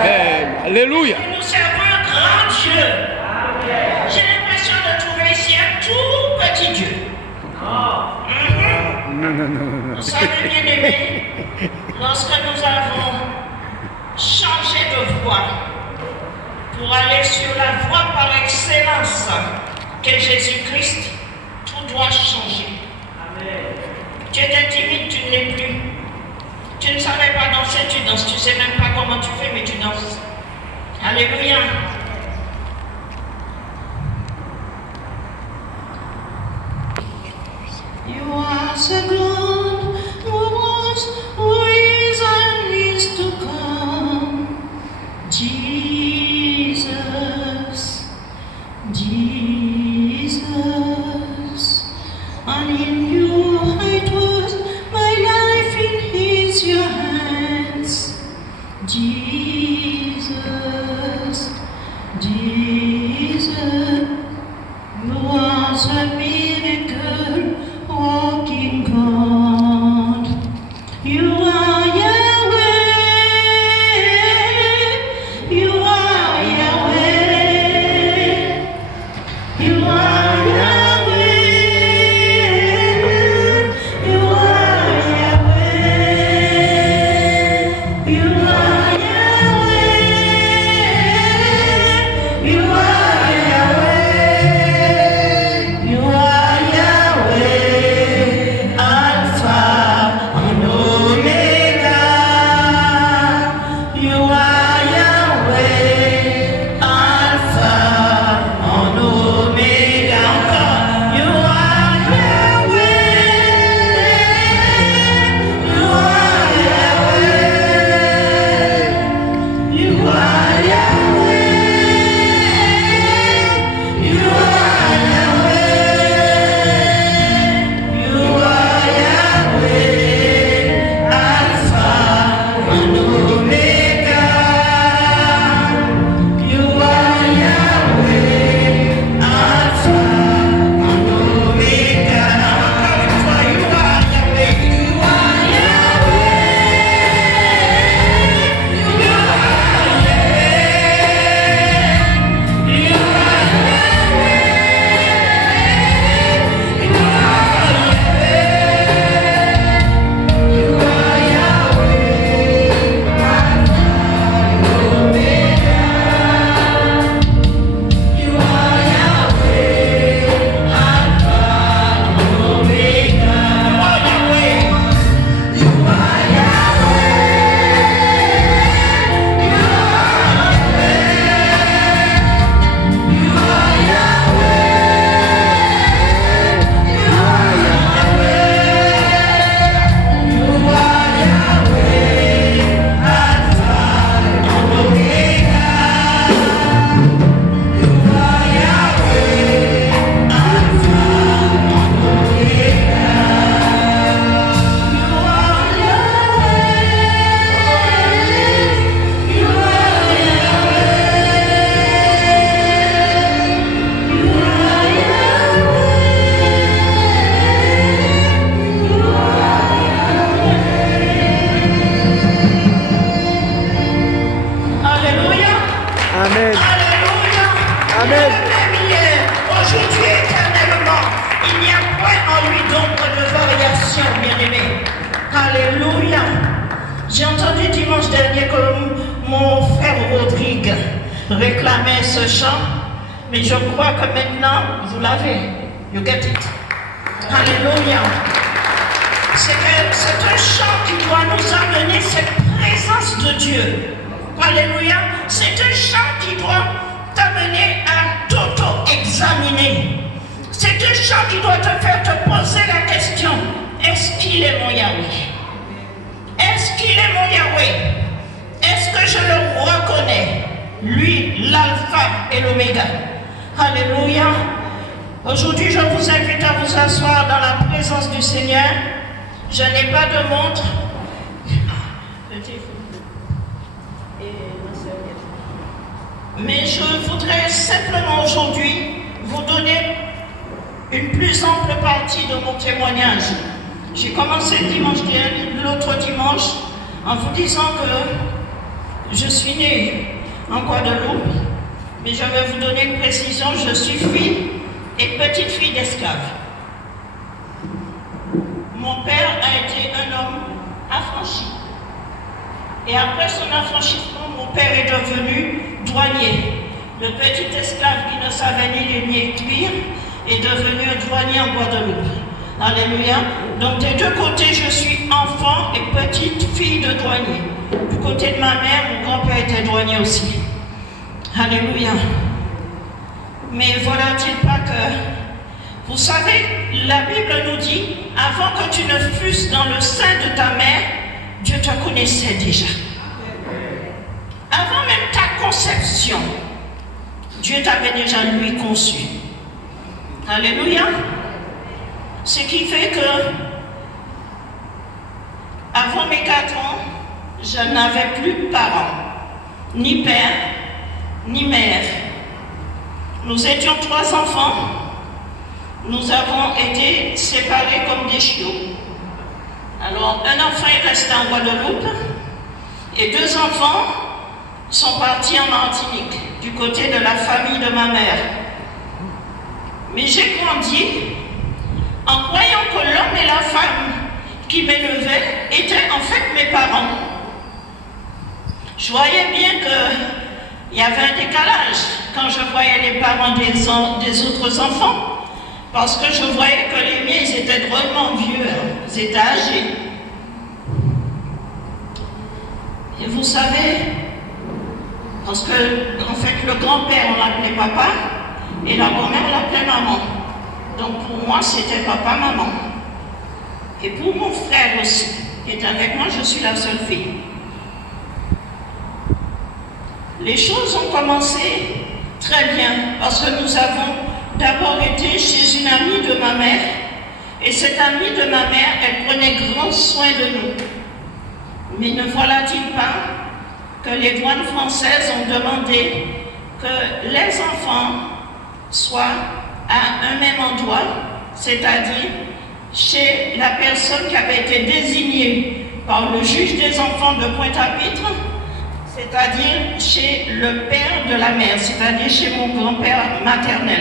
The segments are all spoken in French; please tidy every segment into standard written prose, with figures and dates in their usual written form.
Amen. Alléluia. Nous servons un grand Dieu. J'ai l'impression de trouver ici un tout petit Dieu. Vous savez, bien aimés, lorsque nous avons changé de voie pour aller sur la voie par excellence qu'est Jésus-Christ, tout doit changer. Tu étais timide, tu ne l'es plus. Tu ne savais pas danser, tu danses. Tu ne sais même pas comment tu fais, mais tu danses. Alléluia. You are the God who was, who is, and is to come. Jesus, Jesus. And in you I trust, my life in your hands. Jesus, Jesus. You are the miracle walking God. You are Yahweh. You are Yahweh. You are Yahweh. You are Yahweh. You are Yahweh. You are Yahweh. You are Yahweh. Alpha and Omega. You are Yahweh. Alpha and Omega. You are Yahweh. You are Yahweh. You are Yahweh. You are Yahweh. You are Yahweh. Alpha and Omega. You are Yahweh. Alpha and Omega. Encore une fois, you are Yahweh. You are Yahweh. You Alléluia. Amen. Alléluia. Amen. Hier, aujourd'hui, éternellement, il n'y a point en lui d'ombre de variation, bien-aimé. Alléluia. J'ai entendu dimanche dernier que mon frère Rodrigue réclamait ce chant, mais je crois que maintenant, vous l'avez. You get it. Alléluia. C'est un chant qui doit nous amener cette présence de Dieu. Alléluia. C'est un chant qui doit t'amener à t'auto-examiner. C'est un chant qui doit te faire te poser la question: est-ce qu'il est mon Yahweh? Est-ce qu'il est mon Yahweh? Est-ce que je le reconnais? Lui, l'alpha et l'oméga. Alléluia. Aujourd'hui, je vous invite à vous asseoir dans la présence du Seigneur. Je n'ai pas de montre. Mais je voudrais simplement aujourd'hui vous donner une plus ample partie de mon témoignage. J'ai commencé le dimanche dernier, l'autre dimanche, en vous disant que Je suis née en Guadeloupe, mais je vais vous donner une précision, je suis fille et petite fille d'esclaves. Mon père a été un homme affranchi. Et après son affranchissement, mon père est devenu douanier. Le petit esclave qui ne savait ni lire ni écrire est devenu un douanier en Guadeloupe. Alléluia. Donc des deux côtés, je suis enfant et petite fille de douanier. Du côté de ma mère, mon grand-père était douanier aussi. Alléluia. Mais voilà-t-il pas que... Vous savez, la Bible nous dit, avant que tu ne fusses dans le sein de ta mère, Dieu te connaissait déjà. Avant même ta conception, Dieu t'avait déjà lui conçu. Alléluia. Ce qui fait que, avant mes 4 ans, je n'avais plus de parents, ni père, ni mère. Nous étions 3 enfants. Nous avons été séparés comme des chiots. Alors, un enfant est resté en Guadeloupe et 2 enfants sont partis en Martinique, du côté de la famille de ma mère. Mais j'ai grandi en croyant que l'homme et la femme qui m'élevaient étaient en fait mes parents. Je voyais bien qu'il y avait un décalage quand je voyais les parents des autres enfants. Parce que je voyais que les miens, ils étaient drôlement vieux, ils étaient âgés. Et vous savez, parce que, en fait, le grand-père, on l'appelait papa, et la grand-mère, on l'appelait maman. Donc pour moi, c'était papa-maman. Et pour mon frère aussi, qui est avec moi, je suis la seule fille. Les choses ont commencé très bien, parce que nous avons d'abord été chez une amie de ma mère, et cette amie de ma mère, elle prenait grand soin de nous. Mais ne voilà-t-il pas que les douanes françaises ont demandé que les enfants soient à un même endroit, c'est-à-dire chez la personne qui avait été désignée par le juge des enfants de Pointe-à-Pitre, c'est-à-dire chez le père de la mère, c'est-à-dire chez mon grand-père maternel.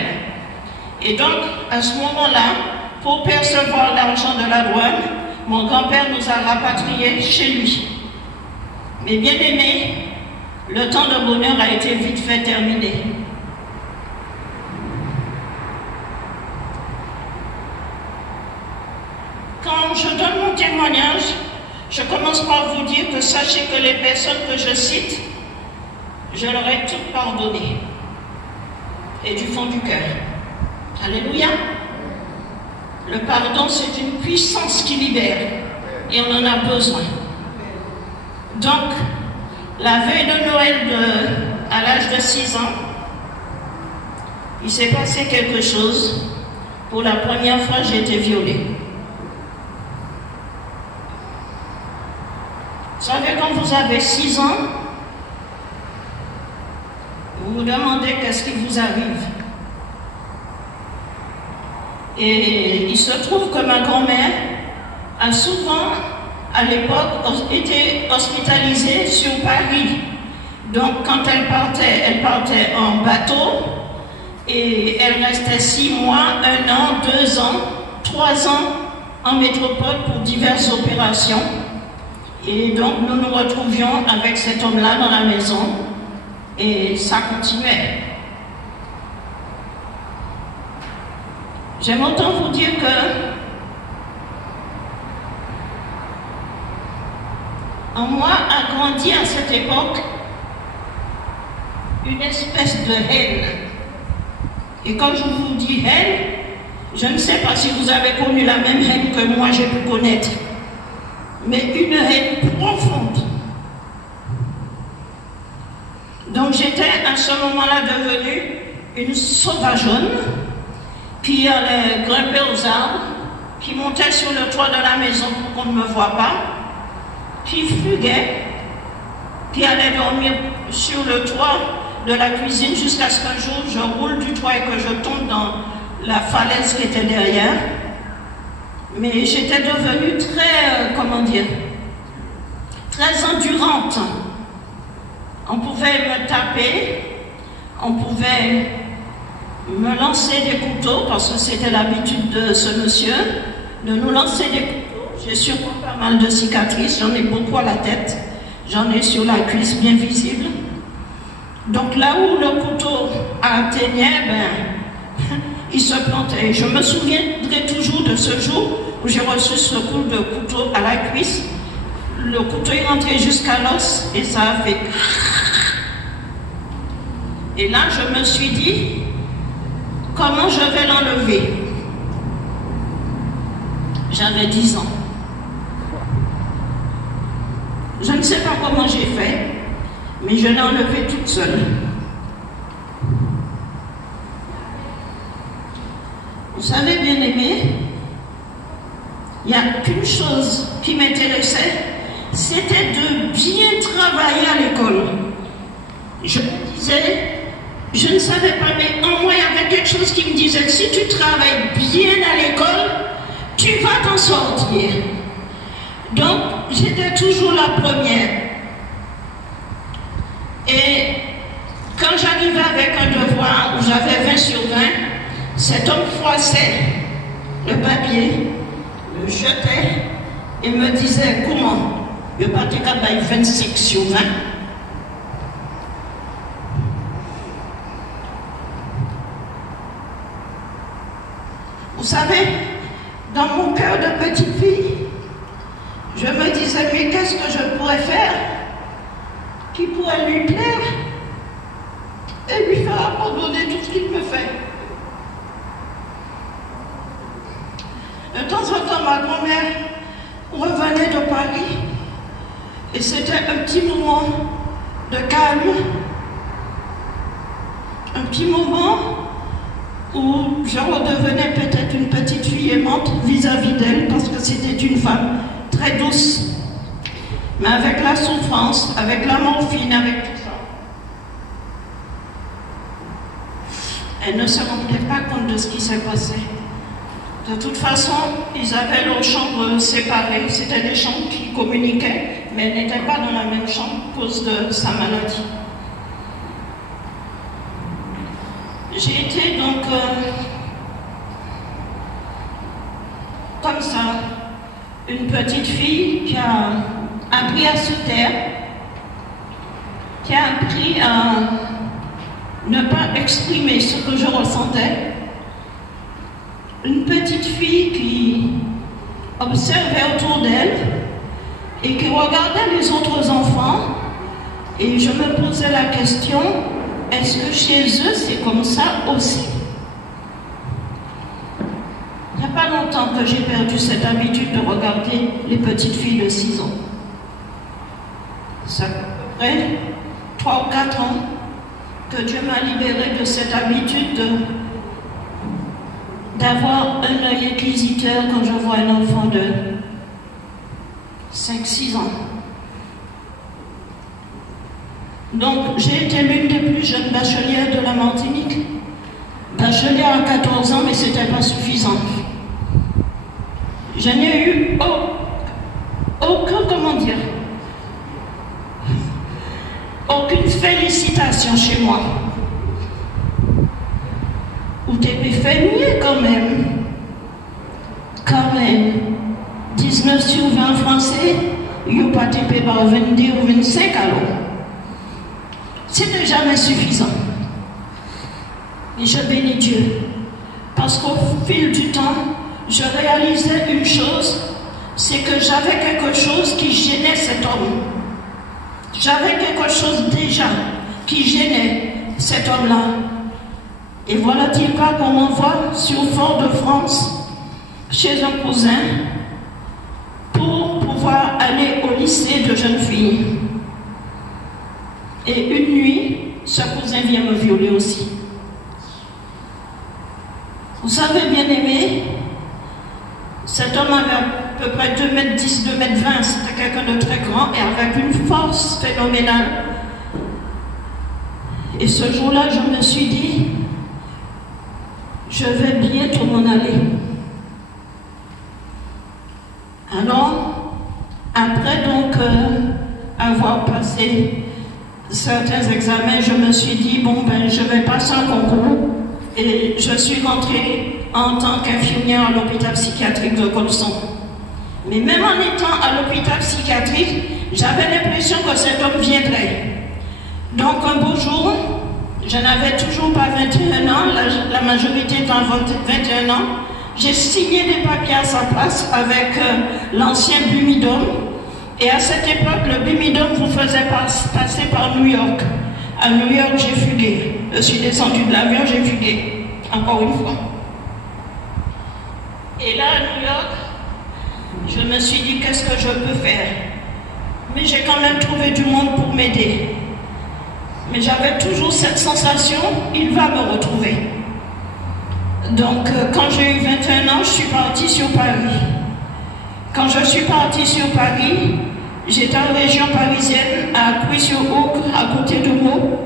Et donc, à ce moment-là, pour percevoir l'argent de la douane, mon grand-père nous a rapatriés chez lui. Mais bien aimé, le temps de bonheur a été vite fait terminé. Quand je donne mon témoignage, je commence par vous dire que sachez que les personnes que je cite, je leur ai toutes pardonnées. Et du fond du cœur. Alléluia. Le pardon, c'est une puissance qui libère. Et on en a besoin. Donc, la veille de Noël, à l'âge de 6 ans, il s'est passé quelque chose. Pour la première fois, j'ai été violée. Vous savez, quand vous avez 6 ans, vous vous demandez qu'est-ce qui vous arrive. Et il se trouve que ma grand-mère a souvent, à l'époque, été hospitalisée sur Paris. Donc, quand elle partait en bateau, et elle restait 6 mois, 1 an, 2 ans, 3 ans en métropole pour diverses opérations. Et donc, nous nous retrouvions avec cet homme-là dans la maison, et ça continuait. J'aime autant vous dire que en moi a grandi à cette époque une espèce de haine. Et quand je vous dis haine, je ne sais pas si vous avez connu la même haine que moi j'ai pu connaître, mais une haine profonde. Donc j'étais à ce moment-là devenue une sauvageonne qui allait grimper aux arbres, qui montait sur le toit de la maison pour qu'on ne me voie pas, qui fuguait, qui allait dormir sur le toit de la cuisine jusqu'à ce qu'un jour je roule du toit et que je tombe dans la falaise qui était derrière. Mais j'étais devenue très, très endurante. On pouvait me taper, on pouvait me lancer des couteaux, parce que c'était l'habitude de ce monsieur, de nous lancer des couteaux. J'ai sûrement pas mal de cicatrices, j'en ai beaucoup à la tête, j'en ai sur la cuisse bien visible. Donc là où le couteau atteignait, il se plantait. Je me souviendrai toujours de ce jour où j'ai reçu ce coup de couteau à la cuisse. Le couteau est rentré jusqu'à l'os et ça a fait... Et là, je me suis dit, comment je vais l'enlever? J'avais 10 ans. Je ne sais pas comment j'ai fait, mais je l'ai enlevé toute seule. Vous savez, bien aimé, il n'y a qu'une chose qui m'intéressait, c'était de bien travailler à l'école. Je me disais, je ne savais pas, mais en moi, il y avait quelque chose qui me disait, si tu travailles bien à l'école, tu vas t'en sortir. Donc, j'étais toujours la première. Et quand j'arrivais avec un devoir où j'avais 20 sur 20, cet homme froissait le papier, le jetait et me disait, comment? Je ne pas 25 sur 20. Vous savez, dans mon cœur de petite fille, je me disais, mais qu'est-ce que je pourrais faire qui pourrait lui plaire et lui faire abandonner tout ce qu'il me fait. De temps en temps, ma grand-mère revenait de Paris et c'était un petit moment de calme, un petit moment où je redevenais peut-être une petite fille aimante vis-à-vis d'elle parce que c'était une femme très douce, mais avec la souffrance, avec la morphine, avec tout ça. Elle ne se rendait pas compte de ce qui s'est passé. De toute façon, ils avaient leurs chambres séparées, c'était des chambres qui communiquaient, mais elles n'étaient pas dans la même chambre à cause de sa maladie. J'ai été donc comme ça, une petite fille qui a appris à se taire, qui a appris à ne pas exprimer ce que je ressentais, une petite fille qui observait autour d'elle et qui regardait les autres enfants, et je me posais la question, est-ce que chez eux c'est comme ça aussi? Il n'y a pas longtemps que j'ai perdu cette habitude de regarder les petites filles de 6 ans. Ça fait à peu près 3 ou 4 ans que Dieu m'a libérée de cette habitude d'avoir un œil inquisiteur quand je vois un enfant de 5-6 ans. Donc, j'ai été l'une des plus jeunes bachelières de la Martinique. Bachelière à 14 ans, mais ce n'était pas suffisant. Je n'ai eu aucune félicitation chez moi. Ou t'es fait mieux quand même. Quand même. 19 sur 20 français, you pas été par 22 ou 25 alors. C'était jamais suffisant. Et je bénis Dieu. Parce qu'au fil du temps, je réalisais une chose, c'est que j'avais quelque chose qui gênait cet homme. J'avais quelque chose déjà qui gênait cet homme-là. Et voilà-t-il pas qu'on m'envoie sur Fort-de-France, chez un cousin, pour pouvoir aller au lycée de jeunes filles. Et une nuit, ce cousin vient me violer aussi. Vous savez, bien aimé, cet homme avait à peu près 2,10 m, 2,20 m, c'était quelqu'un de très grand et avec une force phénoménale. Et ce jour-là, je me suis dit, je vais bientôt m'en aller. Alors, après donc avoir passé certains examens, je me suis dit, bon ben je vais passer un concours et je suis rentrée en tant qu'infirmière à l'hôpital psychiatrique de Colson. Mais même en étant à l'hôpital psychiatrique, j'avais l'impression que cet homme viendrait. Donc un beau jour, je n'avais toujours pas 21 ans, la majorité étant 21 ans, j'ai signé des papiers à sa place avec l'ancien Bumidome. Et à cette époque, le Bumidome vous faisait passer par New York. À New York, j'ai fugué. Je suis descendue de l'avion, j'ai fugué. Encore une fois. Et là, à New York, je me suis dit, qu'est-ce que je peux faire? Mais j'ai quand même trouvé du monde pour m'aider. Mais j'avais toujours cette sensation, il va me retrouver. Donc, quand j'ai eu 21 ans, je suis partie sur Paris. Quand je suis partie sur Paris, j'étais en région parisienne, à Puy-sur-Auge, à côté de Meaux.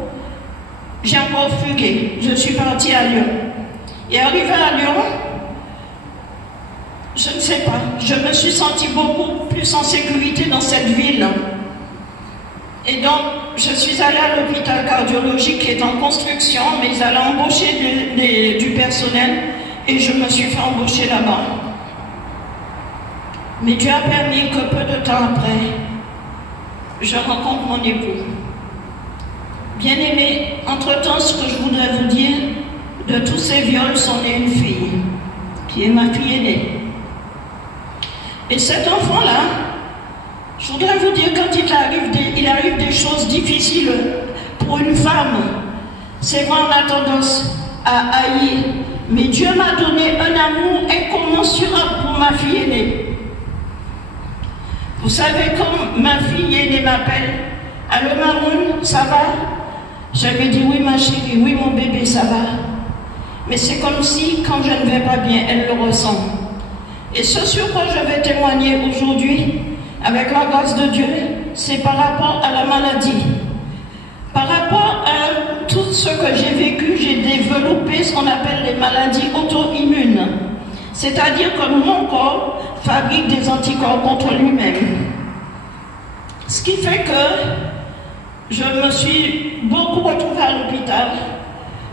J'ai encore fugué. Je suis partie à Lyon. Et arrivée à Lyon, je ne sais pas, je me suis sentie beaucoup plus en sécurité dans cette ville. Et donc, je suis allée à l'hôpital cardiologique qui est en construction, mais ils allaient embaucher du personnel et je me suis fait embaucher là-bas. Mais Dieu a permis que peu de temps après, je rencontre mon époux. Bien-aimé, entre-temps, ce que je voudrais vous dire, de tous ces viols sont née une fille, qui est ma fille aînée. Et cet enfant-là, je voudrais vous dire, quand il arrive des choses difficiles pour une femme, c'est vrai, on a tendance à haïr. Mais Dieu m'a donné un amour incommensurable pour ma fille aînée. Vous savez, comme ma fille aînée m'appelle, « Allô Maroun, ça va ?» Je lui dis « Oui ma chérie, oui mon bébé, ça va ?» Mais c'est comme si, quand je ne vais pas bien, elle le ressent. Et ce sur quoi je vais témoigner aujourd'hui, avec la grâce de Dieu, c'est par rapport à la maladie. Par rapport à tout ce que j'ai vécu, j'ai développé ce qu'on appelle les maladies auto-immunes. C'est-à-dire que mon corps fabrique des anticorps contre lui-même. Ce qui fait que je me suis beaucoup retrouvée à l'hôpital.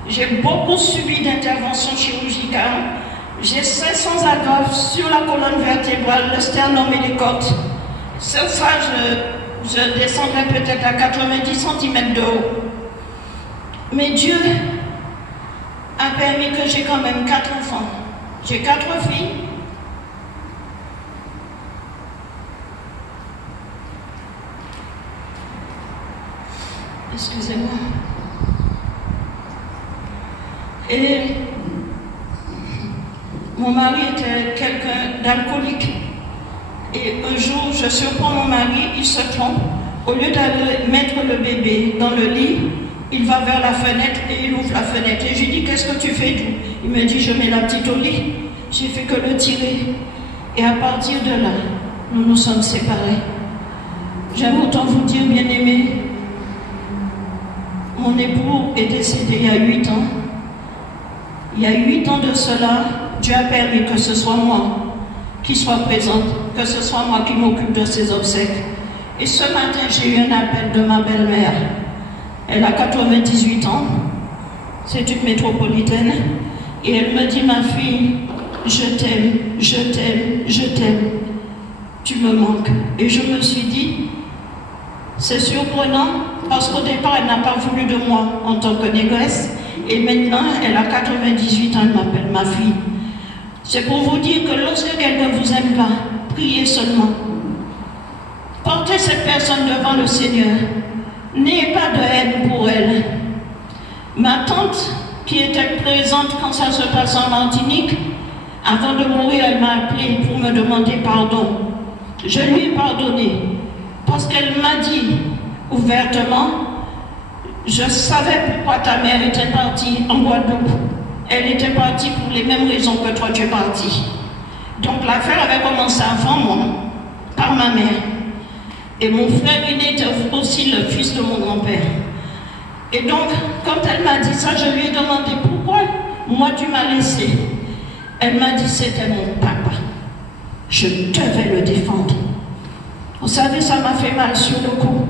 J'ai beaucoup subi d'interventions chirurgicales. J'ai 500 agrafes sur la colonne vertébrale, le sternum et les côtes. Sur ça, je descendrai peut-être à 90 cm de haut. Mais Dieu a permis que j'ai quand même 4 enfants. J'ai 4 filles. Excusez-moi. Et mon mari était quelqu'un d'alcoolique. Et un jour, je surprends mon mari, il se trompe. Au lieu d'aller mettre le bébé dans le lit, il va vers la fenêtre et il ouvre la fenêtre. Et je lui dis, qu'est-ce que tu fais? Il me dit, je mets la petite au lit. J'ai fait que le tirer. Et à partir de là, nous nous sommes séparés. J'aime autant vous dire, bien-aimé, mon époux est décédé il y a 8 ans. Il y a 8 ans de cela, Dieu a permis que ce soit moi qui soit présente, que ce soit moi qui m'occupe de ses obsèques. Et ce matin, j'ai eu un appel de ma belle-mère. Elle a 98 ans, c'est une métropolitaine, et elle me dit, ma fille, je t'aime, je t'aime, je t'aime, tu me manques. Et je me suis dit, c'est surprenant, parce qu'au départ, elle n'a pas voulu de moi en tant que négresse, et maintenant, elle a 98 ans, elle m'appelle ma fille. C'est pour vous dire que lorsque quelqu'un ne vous aime pas, priez seulement. Portez cette personne devant le Seigneur. N'ayez pas de haine pour elle. Ma tante, qui était présente quand ça se passe en Martinique, avant de mourir, elle m'a appelé pour me demander pardon. Je lui ai pardonné, parce qu'elle m'a dit ouvertement, je savais pourquoi ta mère était partie en Guadeloupe. Elle était partie pour les mêmes raisons que toi tu es parti. Donc l'affaire avait commencé avant moi, par ma mère. Et mon frère aîné était aussi le fils de mon grand-père. Et donc, quand elle m'a dit ça, je lui ai demandé pourquoi moi tu m'as laissé. Elle m'a dit c'était mon papa. Je devais le défendre. Vous savez, ça m'a fait mal sur le coup.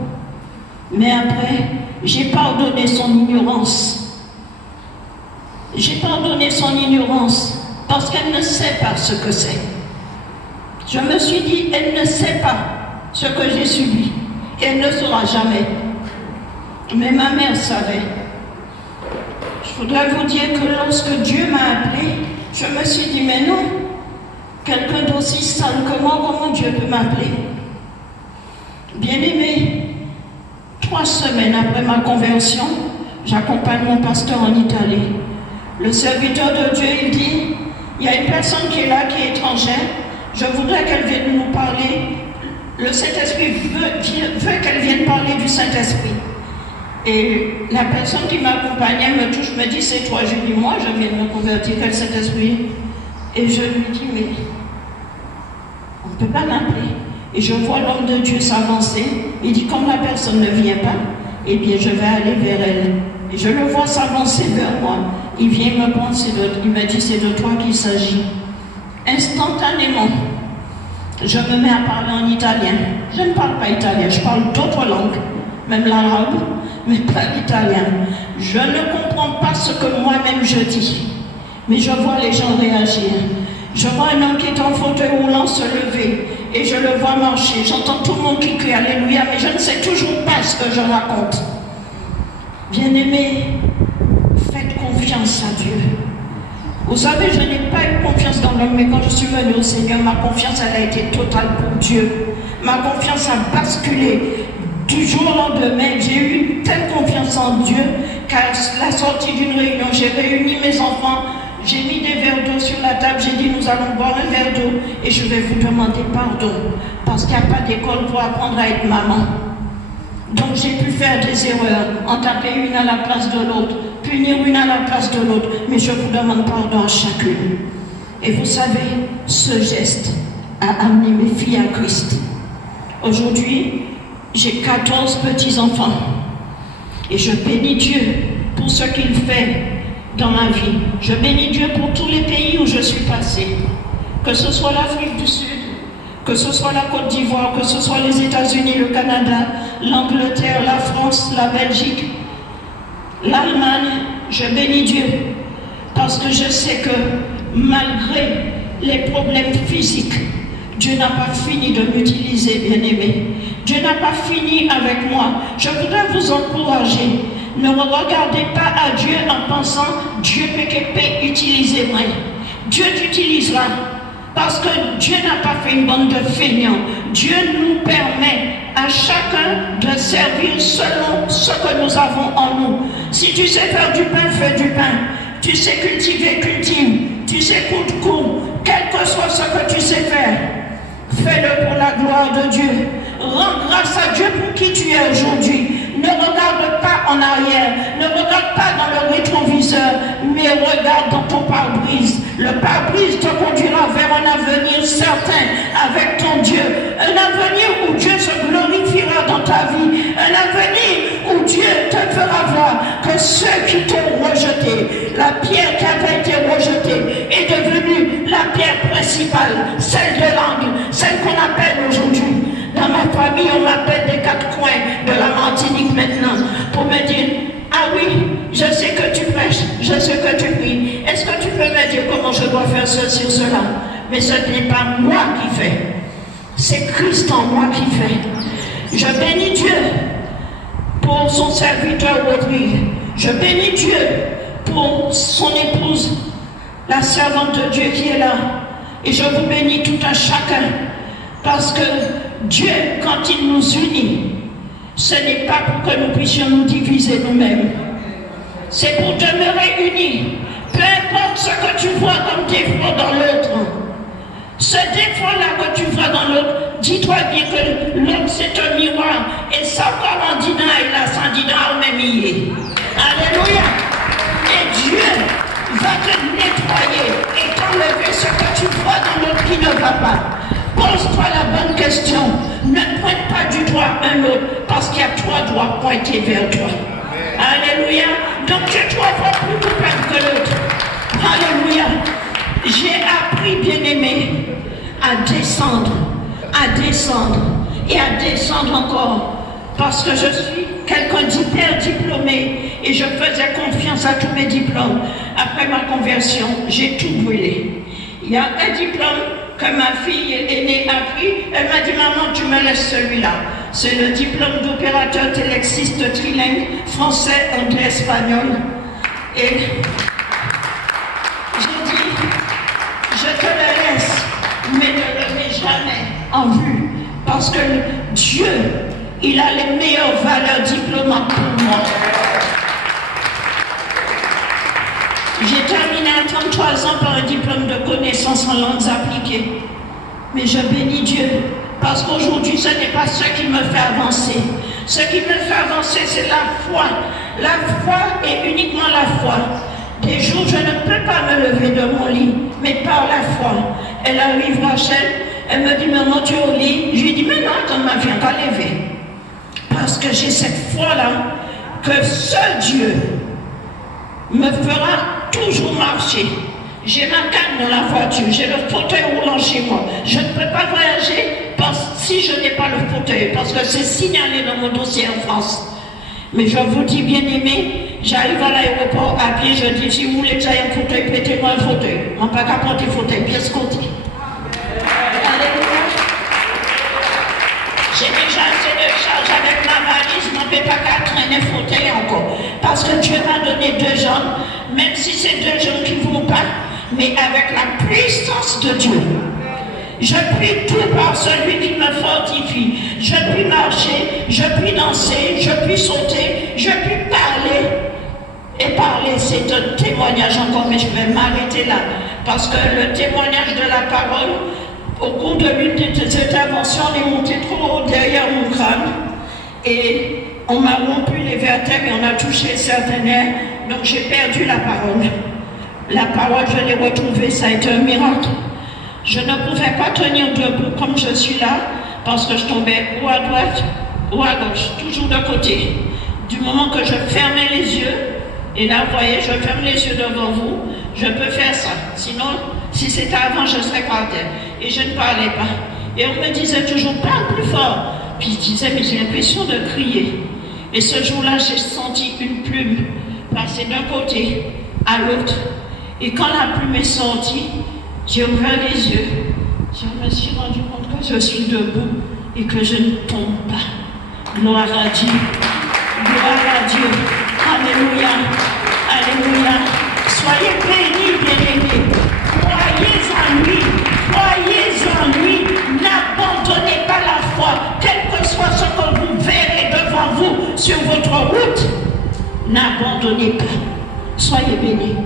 Mais après, j'ai pardonné son ignorance. J'ai pardonné son ignorance parce qu'elle ne sait pas ce que c'est. Je me suis dit, elle ne sait pas ce que j'ai subi. Elle ne saura jamais. Mais ma mère savait. Je voudrais vous dire que lorsque Dieu m'a appelé, je me suis dit, mais non, quelqu'un d'aussi sale que moi, comment Dieu peut m'appeler? Bien-aimé, 3 semaines après ma conversion, j'accompagne mon pasteur en Italie. Le serviteur de Dieu, il dit, il y a une personne qui est là, qui est étrangère, je voudrais qu'elle vienne nous parler. Le Saint-Esprit veut qu'elle vienne parler du Saint-Esprit. Et la personne qui m'accompagnait me touche, me dit, c'est toi. Je dis, moi, je viens de me convertir, quel Saint-Esprit? Et je lui dis, mais on ne peut pas m'appeler. Et je vois l'homme de Dieu s'avancer. Il dit, comme la personne ne vient pas, eh bien, je vais aller vers elle. Et je le vois s'avancer vers moi. Il vient me prendre, il me dit, c'est de toi qu'il s'agit. Instantanément, je me mets à parler en italien. Je ne parle pas italien, je parle d'autres langues, même l'arabe, mais pas l'italien. Je ne comprends pas ce que moi-même je dis, mais je vois les gens réagir. Je vois un homme qui est en fauteuil roulant se lever et je le vois marcher. J'entends tout le monde qui crie Alléluia, mais je ne sais toujours pas ce que je raconte. Bien-aimés, faites confiance à Dieu. Vous savez, je n'ai pas eu confiance dans l'homme, mais quand je suis venue au Seigneur, ma confiance, elle a été totale pour Dieu. Ma confiance a basculé. Du jour au lendemain, j'ai eu telle confiance en Dieu qu'à la sortie d'une réunion, j'ai réuni mes enfants, j'ai mis des verres d'eau sur la table, j'ai dit nous allons boire un verre d'eau et je vais vous demander pardon parce qu'il n'y a pas d'école pour apprendre à être maman. Donc j'ai pu faire des erreurs, en taper une à la place de l'autre, punir une à la place de l'autre, mais je vous demande pardon à chacune. Et vous savez, ce geste a amené mes filles à Christ. Aujourd'hui, j'ai 14 petits-enfants et je bénis Dieu pour ce qu'il fait dans ma vie. Je bénis Dieu pour tous les pays où je suis passée, que ce soit l'Afrique du Sud, que ce soit la Côte d'Ivoire, que ce soit les États-Unis, le Canada, l'Angleterre, la France, la Belgique, l'Allemagne. Je bénis Dieu parce que je sais que malgré les problèmes physiques, Dieu n'a pas fini de m'utiliser, bien-aimé. Dieu n'a pas fini avec moi. Je voudrais vous encourager. Ne regardez pas à Dieu en pensant Dieu peut utiliser moi. Dieu t'utilisera parce que Dieu n'a pas fait une bande de feignants. Dieu nous permet à chacun de servir selon ce que nous avons en nous. Si tu sais faire du pain, fais du pain. Tu sais cultiver, cultive. Tu sais coudre. Quel que soit ce que tu sais faire, fais-le pour la gloire de Dieu. Rends grâce à Dieu pour qui tu es aujourd'hui. Ne regarde pas en arrière, ne regarde pas dans le rétroviseur, mais regarde dans ton pare-brise. Le pare-brise te conduira vers un avenir certain avec ton Dieu. Un avenir où Dieu se glorifiera dans ta vie. Un avenir où Dieu te fera voir que ceux qui t'ont rejeté, la pierre qui avait été rejetée est devenue la pierre principale, celle de l'angle, celle qu'on appelle aujourd'hui. Dans ma famille, on m'appelle des 4 coins de la Martinique maintenant pour me dire, ah oui, je sais que tu prêches, je sais que tu pries. Est-ce que tu peux me dire comment je dois faire ceci ou cela? Mais ce n'est pas moi qui fais. C'est Christ en moi qui fait. Je bénis Dieu pour son serviteur Rodrigue. Je bénis Dieu pour son épouse, la servante de Dieu qui est là. Et je vous bénis tout à chacun. Parce que Dieu, quand il nous unit, ce n'est pas pour que nous puissions nous diviser nous-mêmes. C'est pour demeurer unis. Peu importe ce que tu vois comme défaut dans l'autre. Ce défaut-là que tu vois dans l'autre, dis-toi bien que l'autre c'est un miroir. Et ça va en dînant et là sans dînant au même millier. Alléluia. Et Dieu va te nettoyer et t'enlever ce que tu vois dans l'autre qui ne va pas. Pose-toi la bonne question. Ne pointe pas du doigt un autre parce qu'il y a 3 doigts pointés vers toi. Alléluia. Donc tu ne dois pas plus coupable que l'autre. Alléluia. J'ai appris, bien-aimé, à descendre et à descendre encore parce que je suis quelqu'un d'hyper diplômé et je faisais confiance à tous mes diplômes. Après ma conversion, j'ai tout brûlé. Il y a un diplôme que ma fille aînée a pris. Elle m'a dit, maman, tu me laisses celui-là. C'est le diplôme d'opérateur téléxiste trilingue, français, anglais, espagnol. Et j'ai dit, je te le laisse, mais ne le mets jamais en vue. Parce que Dieu, il a les meilleures valeurs diplômantes pour moi. J'ai terminé à 33 ans par un diplôme de connaissances en langues appliquées. Mais je bénis Dieu, parce qu'aujourd'hui, ce n'est pas ce qui me fait avancer. Ce qui me fait avancer, c'est la foi. La foi et uniquement la foi. Des jours, je ne peux pas me lever de mon lit, mais par la foi. Elle arrive, Rachel, elle me dit, maman, tu es au lit? Je lui dis, mais non, attends, ma viens pas lever. Parce que j'ai cette foi-là, que seul Dieu me fera toujours marcher. J'ai ma canne dans la voiture, j'ai le fauteuil roulant chez moi. Je ne peux pas voyager si je n'ai pas le fauteuil, parce que c'est signalé dans mon dossier en France. Mais je vous dis, bien aimé, j'arrive à l'aéroport à pied, je dis, si vous voulez que j'aille un fauteuil, mettez-moi un fauteuil. On ne peut pas porter le fauteuil, bien ce qu'on dit. J'ai déjà assez de charge avec ma valise, je n'en peux pas qu'à traîner fauteuil encore. Parce que Dieu m'a donné 2 jambes, même si c'est 2 jambes qui ne vont pas, mais avec la puissance de Dieu. Je puis tout par celui qui me fortifie. Je puis marcher, je puis danser, je puis sauter, je puis parler. Et parler, c'est un témoignage encore, mais je vais m'arrêter là. Parce que le témoignage de la parole, au cours de l'une de ces interventions, on est monté trop haut derrière mon crâne. Et on m'a rompu les vertèbres et on a touché certains nerfs. Donc j'ai perdu la parole. La parole, je l'ai retrouvée, ça a été un miracle. Je ne pouvais pas tenir debout comme je suis là, parce que je tombais ou à droite ou à gauche, toujours de côté. Du moment que je fermais les yeux, et là vous voyez, je ferme les yeux devant vous, je peux faire ça. Sinon, si c'était avant, je serais par terre. Et je ne parlais pas. Et on me disait toujours, parle plus fort. Puis je disais, mais j'ai l'impression de crier. Et ce jour-là, j'ai senti une plume passer d'un côté à l'autre. Et quand la plume est sortie, j'ai ouvert les yeux. Je me suis rendu compte que je suis debout et que je ne tombe pas. Gloire à Dieu. Gloire à Dieu. Alléluia. Alléluia. Soyez bénis, bien-aimés. Croyez en lui. Croyez en lui. N'abandonnez pas la foi. Quel que soit ce que vous verrez devant vous sur votre route, n'abandonnez pas. Soyez bénis.